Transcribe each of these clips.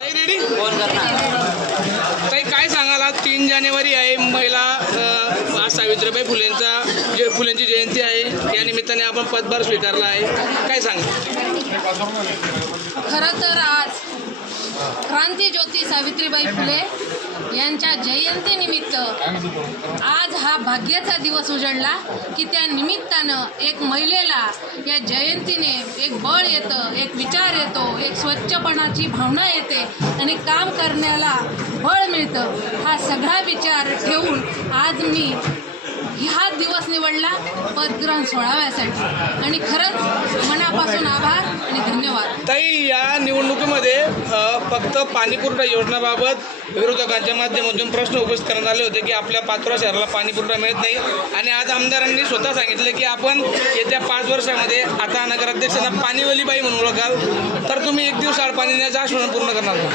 Ready phone करणार ताई, काय सांगाल? आज 3 जानेवारी आहे, महिला आज सावित्रीबाई फुलेंची जयंती आहे. या निमित्ताने आपण पदभार स्वीकारला आहे, काय सांगा? खरं तर आज क्रांतीज्योती सावित्रीबाई फुले यांच्या जयंतीनिमित्त आज हा भाग्याचा दिवस उजळला की त्या निमित्तानं एक महिलेला या जयंतीने एक बळ येतं, एक विचार येतो, एक स्वच्छपणाची भावना येते आणि काम करण्याला बळ मिळतं. हा सगळा विचार ठेवून आज मी हा दिवस निवडला पदग्रहण सोहळ्यासाठी आणि खरंच मनापासून आभार आणि धन्यवाद. ताई, या निवडणुकीमध्ये फक्त पाणीपुरवठा योजनाबाबत विरोधकांच्या माध्यमातून प्रश्न उपस्थित करण्यात आले होते की आपल्या पाचोरा शहराला पाणीपुरवठा मिळत नाही आणि आज आमदारांनी स्वतः सांगितलं की आपण येत्या 5 वर्षामध्ये आता नगराध्यक्षांना पाणीवलीबाई म्हणून ओळखाल, तर तुम्ही 1 दिवस आड पाणी देण्याचं आश्वासन पूर्ण करणार का?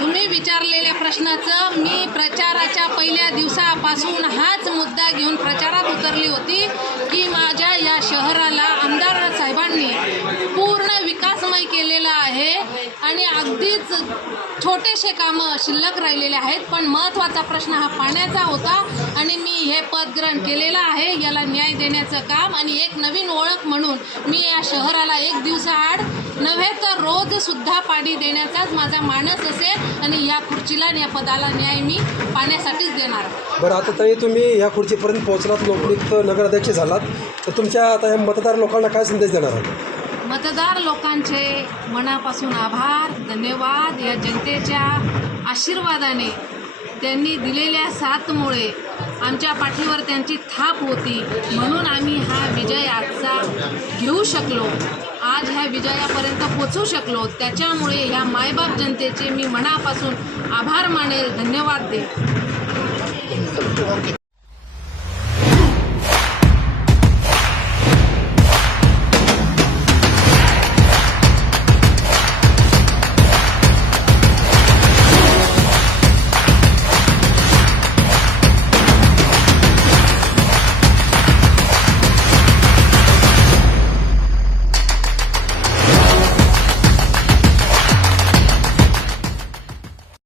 तुम्ही विचारलेल्या प्रश्नाचं मी प्रचाराच्या पहिल्या दिवसापासून हाच मुद्दा घेऊन प्रचारात उतरली होती की माझ्या या शहराला आमदार साहेबांनी पूर्ण विकासमय केलेलं आहे आणि अगदीच छोटेसे कामं शिल्लक राहिलेले आहेत, पण महत्त्वाचा प्रश्न हा पाण्याचा होता आणि मी हे पदग्रहण केलेलं आहे. याला न्याय देण्याचं काम आणि एक नवीन ओळख म्हणून मी या शहराला 1 दिवसाआड नव्हे तर रोजसुद्धा पाणी देण्याचाच माझा मानस असेल आणि या खुर्चीला आणि या पदाला न्याय मी पाण्यासाठीच देणार. बरं, आता तरी तुम्ही ह्या खुर्चीपर्यंत पोहोचलात, लोकनियुक्त नगराध्यक्ष झालात, तर तुमच्या आता या मतदार लोकांना काय संदेश देणार आहात? मतदार लोकांचे मनापासून आभार, धन्यवाद. या जनतेच्या आशीर्वादाने, त्यांनी दिलेल्या साथमुळे आमच्या पाठीवर त्यांची थाप होती, म्हणून आम्ही हा विजय आजचा घेऊ शकलो, आज ह्या विजयापर्यंत पोचू शकलो. त्याच्यामुळे ह्या मायबाप जनतेचे मी मनापासून आभार मानेल, धन्यवाद देईल.